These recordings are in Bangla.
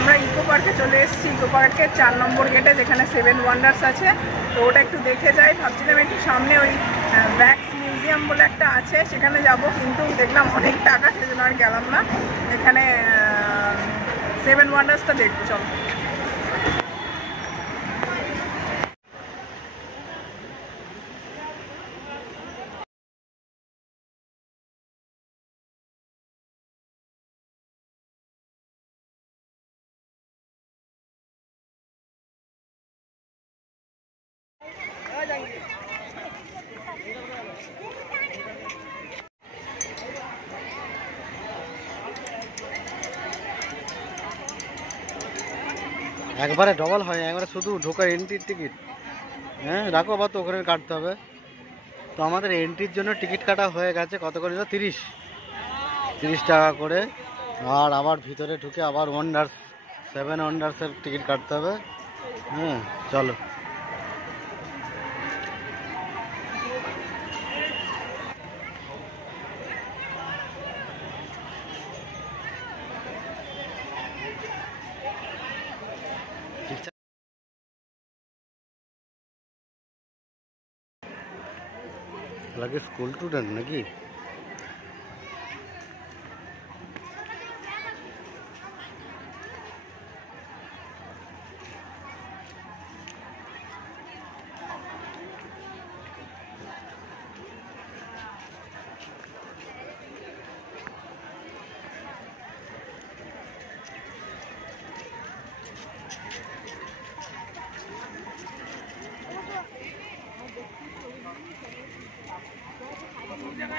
আমরা ইকো পার্কে চলে এসেছি, ইকো পার্কের 4 নম্বর গেটে, যেখানে 7 ওয়ান্ডার্স আছে। তো ওটা একটু দেখে যাই ভাবছিলাম। একটু সামনে ওই ব্যাক্স মিউজিয়াম বলে একটা আছে, সেখানে যাব, কিন্তু দেখলাম অনেক টাকা, সেজন্য আর গেলাম না। এখানে 7 ওয়ান্ডার্সটা দেখবো, চলো। একবারে ডবল হয়, একবারে শুধু ঢোকার এন্ট্রির টিকিট। হ্যাঁ রাখো, আবার তো ওখানে কাটতে হবে। তো আমাদের এন্ট্রির জন্য টিকিট কাটা হয়ে গেছে। কত করে? 30 টাকা করে। আর আবার ভিতরে ঢুকে আবার 7 ওয়ান্ডার্সের টিকিট কাটতে হবে। হ্যাঁ চলো। লাগে স্কুল স্টুডেন্ট নাকি?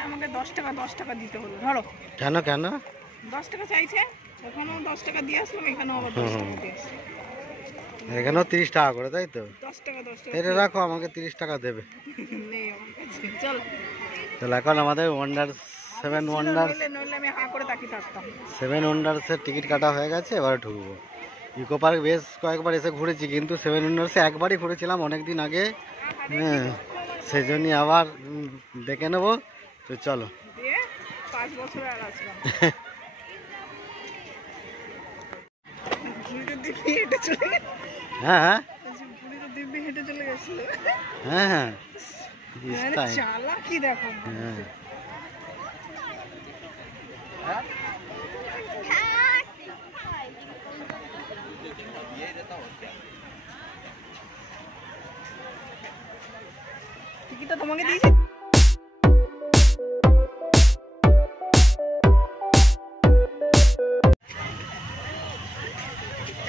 আমাকে 10 টাকা দিতে হলো, ধরো। কেন কেন? 10 টাকা চাইছে, ওখানেও 10 টাকা দিয়ে আসলাম, এখানেও আবার 10 টাকা দিয়ে আসলাম। এখানেও 30 টাকা করে, তাই তো? 10 টাকা এটা রাখো, আমাকে 30 টাকা দেবে। নেই আমার কাছে, চলো। তাহলে এখন আমাদের সেভেন আমি হা করে তাকিয়ে থাকতাম। 7 ওয়ান্ডার্সের টিকিট কাটা হয়ে গেছে, এবারে ঢুকবো। ইকো পার্ক বেশ কয়েকবার এসে ঘুরেছি, কিন্তু 7 ওয়ান্ডার্সে একবারই ঘুরেছিলাম অনেক দিন আগে। হ্যাঁ সেই জন্যই আবার দেখে নেবো। তো চলো। 5 বছর আর আসলাম। হ্যাঁ হ্যাঁ হেঁটে চলে গেছিল। হ্যাঁ হ্যাঁ চালাকি দেখো। টিকিটটা তোমাকে দিয়েছি।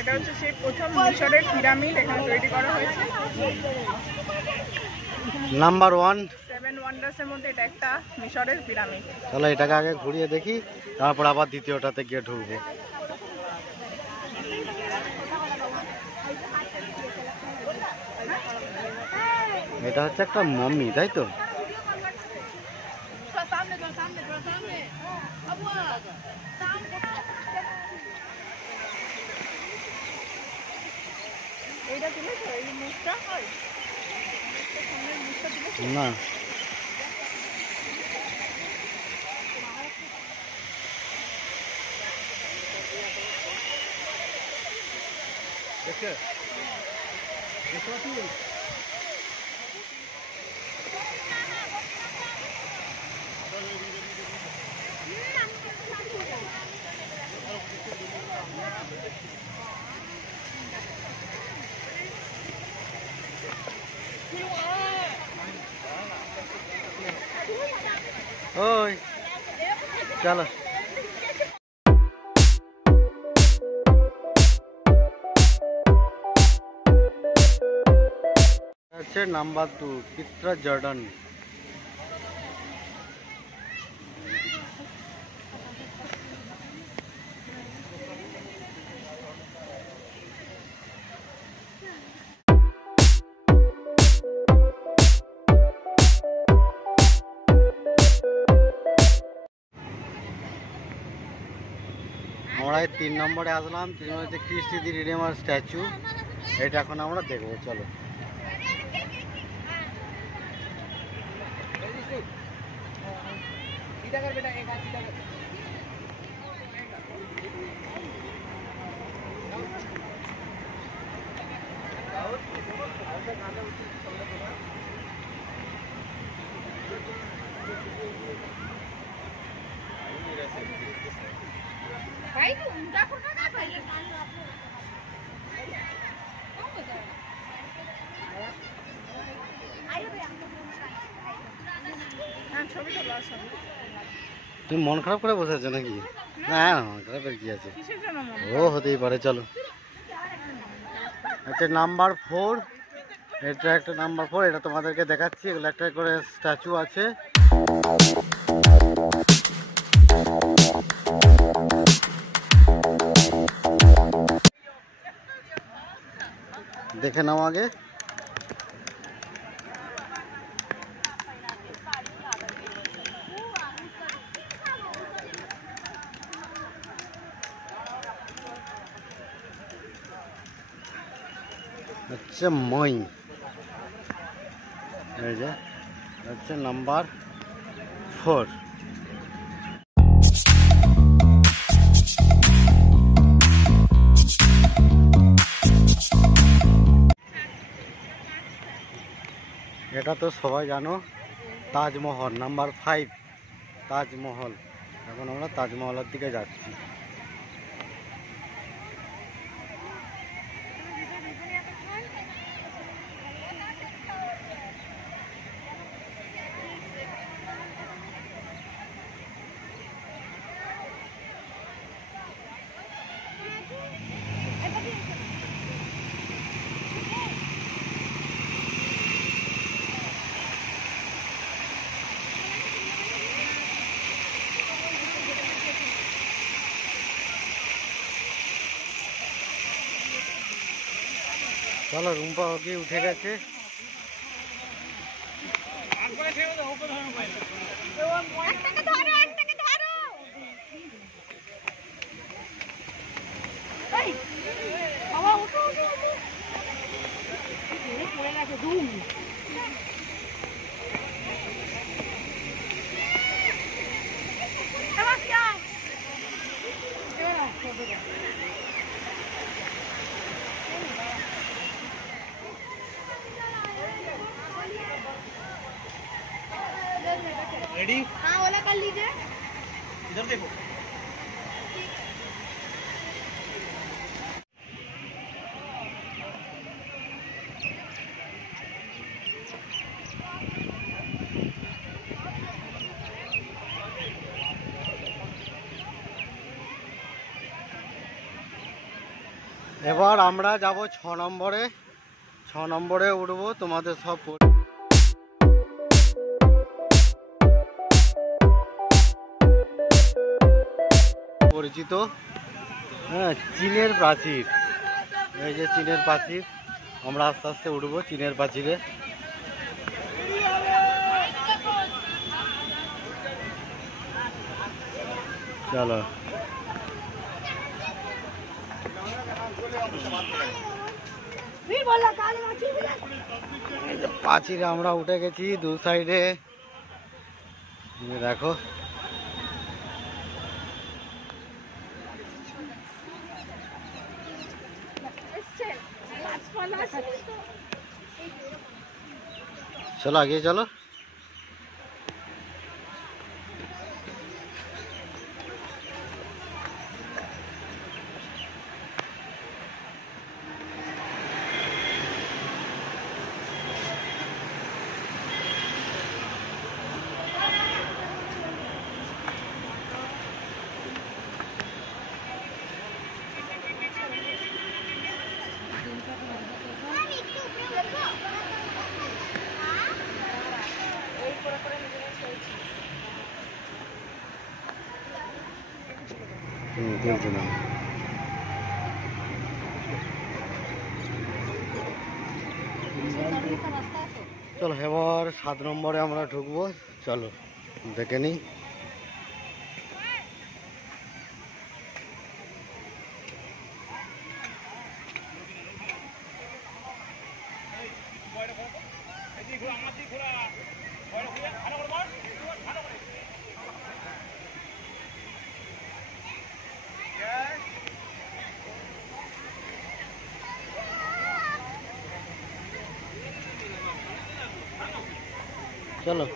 এটা হচ্ছে সেই প্রথম মিশরের পিরামিড, এখানে তৈরি করা হয়েছে। নাম্বার 1 7 ওয়ান্ডার্সের মধ্যে এটা একটা মিশরের পিরামিড। চলো এটাকে আগে ঘুরিয়ে দেখি, তারপর আবার দ্বিতীয়টাতে গিয়ে ঢুকবো। এটা হচ্ছে একটা মমি, তাই তো? না ওই চলো। হচ্ছে নাম্বার 2 পিত্রা জর্ডান। আমরা 3 নম্বরে আসলাম। 3 নম্বরে হচ্ছে ক্রিস্টি দি রিডেমার স্ট্যাচু। এটা এখন আমরা দেখবো, চলো। হ্যাঁ ছবি তোলা আছে। তুমি মন খারাপ করে বসে আছো নাকি? না না, মন খারাপের কি আছে? কিসের জন্য মনে? ও হতেই পারে, চলো। আচ্ছা, নাম্বার 4, এটা একটা নাম্বার 4, এটা তোমাদেরকে দেখাচ্ছি। এগুলো একটা করে স্ট্যাচু আছে। দেখে নাও আগে। হচ্ছে মই, এই যে হচ্ছে নাম্বার 4। এটা তো সবাই জানো, তাজমহল নাম্বার 5, তাজমহল। এখন আমরা তাজমহলের দিকে যাচ্ছি। চলো, রুম্পা ওকে উঠে গেছে। रेडी? हाँ ओला कर लीजिए। इधर देखो। এবার আমরা যাব 6 নম্বরে। 6 নম্বরে উঠবো। তোমাদের সব পরিচিত, হ্যাঁ, চীনের প্রাচীর। এই যে চীনের প্রাচীর, আমরা আস্তে আস্তে উঠবো চীনের প্রাচীরে। চলো, প্রাচীরে আমরা উঠে গেছি। দু সাইডে দেখো, চলো আগে চলো। তুলছে না। চলো, এবার 7 নম্বরে আমরা ঢুকবো। চলো দেখে নিই। চলো।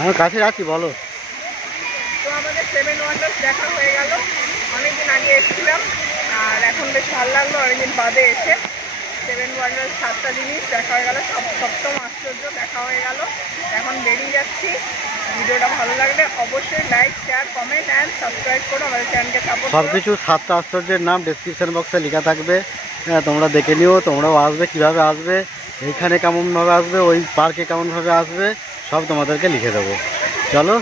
আমি কাছে আছি, বলো। তো আমাদের সেভেন ওয়ান্ডার্স দেখা হয়ে গেল, অনেকদিন আগে এসেছিলাম আর এখন বেশ ভালো লাগলো অনেকদিন বাদে এসে। সেভেন ওয়ান্ডার্স 7টা জিনিস দেখা হয়ে গেল, সপ্তম আশ্চর্য দেখা হয়ে গেল। এখন বেরিয়ে যাচ্ছি। ভিডিওটা ভালো লাগলে অবশ্যই like, share, comment and subscribe করো, আমাদের চ্যানেলকে সাপোর্ট করো। সব কিছু 7টা আশ্চর্যের নাম ডেসক্রিপশন বক্সে লেখা থাকবে, হ্যাঁ তোমরা দেখে নিও। তোমরাও আসবে, কীভাবে আসবে, এইখানে কেমনভাবে আসবে, ওই পার্কে কেমনভাবে আসবে, সব তোমাদেরকে লিখে দেবো। চলো।